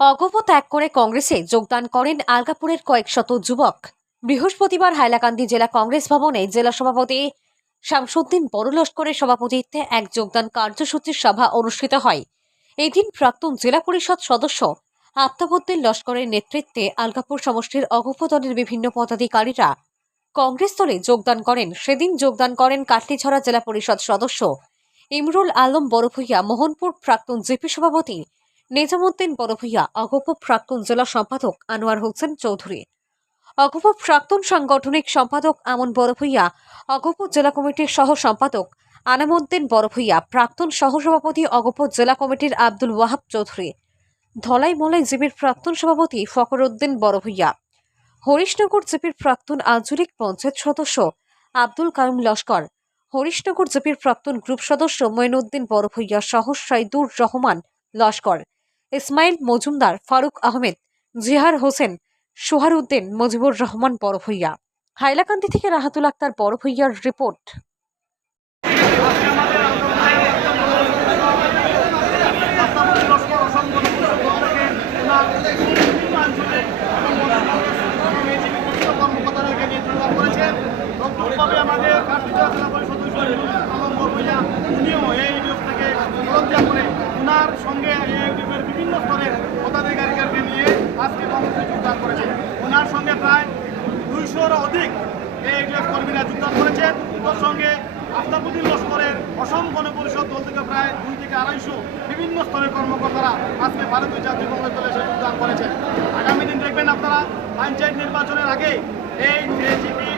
অগপ ত্যাগ করে কংগ্রেসে যোগদান করেন আলগাপুরের কয়েক শত যুবক। বৃহস্পতিবার হাইলাকান্দি জেলা কংগ্রেস ভবনে জেলা সভাপতি শামসুদ্দিন বড় লস্করের সভাপতিত্বে এক যোগদান কার্যসূচির সভা অনুষ্ঠিত হয়। এদিন প্রাক্তন জেলা পরিষদ সদস্য আফতাবউদ্দিন লস্করের নেতৃত্বে আলগাপুর সমষ্টির অগপ দলের বিভিন্ন পদাধিকারীরা কংগ্রেস দলে যোগদান করেন। সেদিন যোগদান করেন কাটলিছড়া জেলা পরিষদ সদস্য ইমরুল আলম বড়ভূইয়া, মোহনপুর প্রাক্তন জেপি সভাপতি নিজামুদ্দিন বড়ভূইয়া, অগপ প্রাক্তন জেলা সম্পাদক আনোয়ার হোসেন চৌধুরী, অগপ প্রাক্তন সাংগঠনিক সম্পাদক আমন বড়ভূইয়া, অগপ জেলা কমিটির সহ সম্পাদক আনামুদ্দিন বড়ভূইয়া, প্রাক্তন সহসভাপতি অগপ জেলা কমিটির আব্দুল ওয়াহাব চৌধুরী, ধলাই মলাই জিপির প্রাক্তন সভাপতি ফখরউদ্দিন বড়ভূইয়া, হরিশনগর জিপির প্রাক্তন আঞ্চলিক পঞ্চায়েত সদস্য আব্দুল কায়ুম লস্কর, হরিশনগর জিপির প্রাক্তন গ্রুপ সদস্য মঈনুদ্দিন বড়ভূইয়া সহ সাইদুর রহমান লস্কর, ইসমাইল মজুমদার, ফারুক আহমেদ, জিহার হোসেন, সোহারউদ্দিন, মুজিবুর রহমান বড়ভূইয়া। হাইলাকান্দি থেকে রাহাতুল আক্তার বড়ভূইয়ার রিপোর্ট। আমাদের উনিও এই নিয়োগ থেকে প্রতিজ্ঞা করে ওনার সঙ্গে বিভিন্ন স্তরের পদাধিকারীদেরকে নিয়ে আজকে কংগ্রেসে যোগদান করেছে। ওনার সঙ্গে প্রায় 200-র অধিক এই কর্মীরা যোগদান করেছেন। ওর সঙ্গে আফতাবউদ্দিন লস্করের অসম গণপরিষদ দল থেকে প্রায় 200 থেকে 250 বিভিন্ন স্তরের কর্মকর্তারা আজকে ভারতীয় জাতীয় কংগ্রেস দলে এসে যোগদান করেছেন। আগামী দিন দেখবেন আপনারা পঞ্চায়েত নির্বাচনের আগে এই এজিপি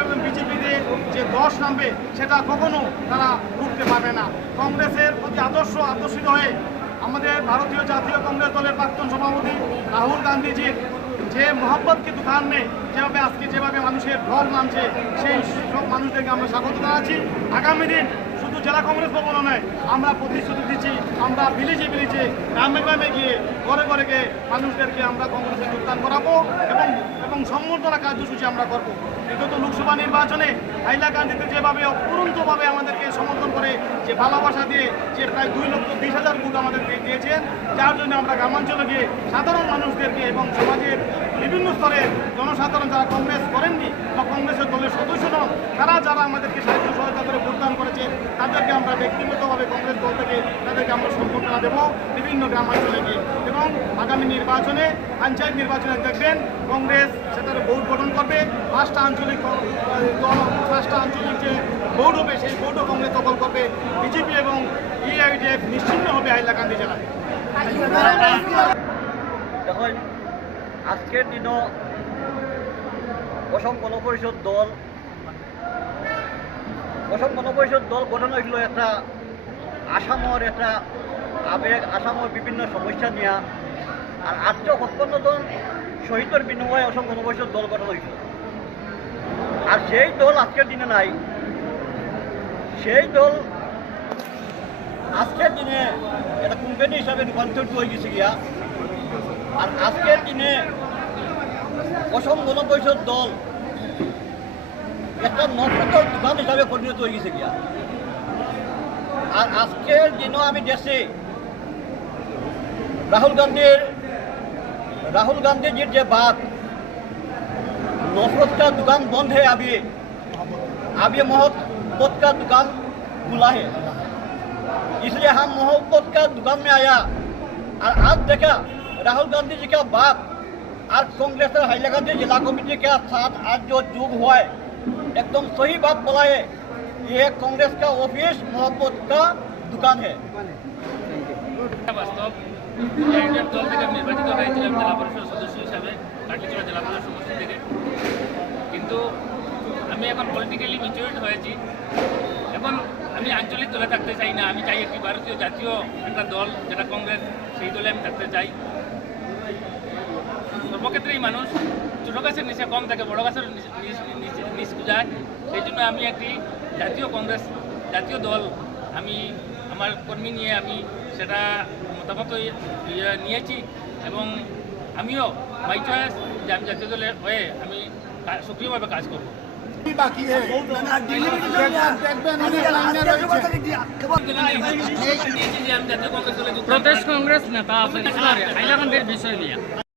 এবং বিজেপিতে যে দশ নামবে সেটা কখনো তারা রুখতে পারবে না। কংগ্রেসের প্রতি আদর্শিত হয়ে আমাদের ভারতীয় জাতীয় কংগ্রেস দলের প্রাক্তন সভাপতি রাহুল গান্ধীজির যে মোহাম্মদকে দোকান নেই, যেভাবে মানুষের ঢল নামছে, সেই সব মানুষদেরকে আমরা স্বাগত জানাচ্ছি। আগামী দিন শুধু জেলা কংগ্রেস ভবন নয়, আমরা প্রতিশ্রুতি দিচ্ছি, আমরা ভিলেজে গ্রামে গ্রামে গিয়ে ঘরে ঘরে গিয়ে মানুষদেরকে আমরা কংগ্রেসে যোগদান করাবো এবং সম্বর্ধনা কার্যসূচি আমরা করব। বিগত লোকসভা নির্বাচনে হাইলাকান্দিতে যেভাবে অপূরন্তভাবে আমাদেরকে সমর্থন করে, যে ভালোবাসা দিয়ে যে প্রায় 2,20,000 ভোট আমাদেরকে দিয়েছেন, যার জন্য আমরা গ্রামাঞ্চলে গিয়ে সাধারণ মানুষদেরকে এবং সমাজের বিভিন্ন স্তরের জনসাধারণ যারা কংগ্রেস করেননি বা কংগ্রেসের দলের সদস্য নন, যারা আমাদেরকে সাহায্য সহায়তা করে ভোটদান করেছে, তাদেরকে আমরা ব্যক্তিগতভাবে কংগ্রেস দল থেকে তাদেরকে আমরা সম্বর্ধনা দেবো বিভিন্ন গ্রামাঞ্চলে গিয়ে। এবং আগামী নির্বাচনে পঞ্চায়েত নির্বাচনে দেখবেন কংগ্রেস সেটার ভোট গঠন করবে। 5টা আঞ্চলিক যে ভোট হবে সেই ভোটও কংগ্রেস দখল করবে। বিজেপি এবং ইআইডিএফ নিশ্চিন্ন হবে হাইলাকান্দি জেলায়। দেখুন, আজকের দিনও অসম গণপরিষদ দল গঠন হয়েছিল একটা আসামের একটা আবেগ, আসামের বিভিন্ন সমস্যা নিয়ে। আর 856 জন শহীদের বিনিময়ে অসম গণপরিষদ দল গঠন হয়েছিল। আর সেই দল আজকের দিনে নাই। সেই দল আজকের দিনে একটা কোম্পানি হিসাবে রূপান্তরিত হয়ে গেছে গিয়া। আর আজকের দিনে অসম গণপরিষদ দল একটা নফরতের দোকান হিসাবে পরিণত হয়ে গেছে গিয়া। আর আজকের দিনও আমি দেখছি राहुल गांधी जी जे बात नफरत का दुकान बंद है, अब ये मोहब्बत का दुकान खुला है, इसलिए हम मोहब्बत का दुकान में आया। और आज देखा राहुल गांधी जी का बात, आज कांग्रेस हाईलाकांदी जिला कमेटी के साथ आज जो जुग हुआ है, एकदम सही बात बोला है। ये कांग्रेस का ऑफिस मोहब्बत का दुकान है। বাস্তব ইউনিয়ন দল থেকে আমি নির্বাচিত হয়েছিলাম জেলা পরিষদ সদস্য হিসাবে কাটলিছড়া জেলা পরিষদ সমষ্টি থেকে। কিন্তু আমি এখন পলিটিক্যালি ম্যাচিউরড হয়েছি। এখন আমি আঞ্চলিক দলে থাকতে চাই না, আমি চাই একটি ভারতীয় জাতীয় একটা দল যেটা কংগ্রেস, সেই দলে আমি থাকতে চাই। সর্বক্ষেত্রেই মানুষ ছোটো গাছের নিচে কম থাকে, বড় গাছের নিচ যায়। সেই জন্য আমি একটি জাতীয় দল আমি আমার কর্মী নিয়ে আমি সেটা মতামত নিয়েছি এবং আমিও মাই চয়েস যে আমি জাতীয় দলের হয়ে আমি সক্রিয়ভাবে কাজ করব। बाकी है देखবেন অনেক লাইনে রয়েছে প্রদেশ কংগ্রেস নেতা আছেন হাইলাকান্দির বিষয় নিয়ে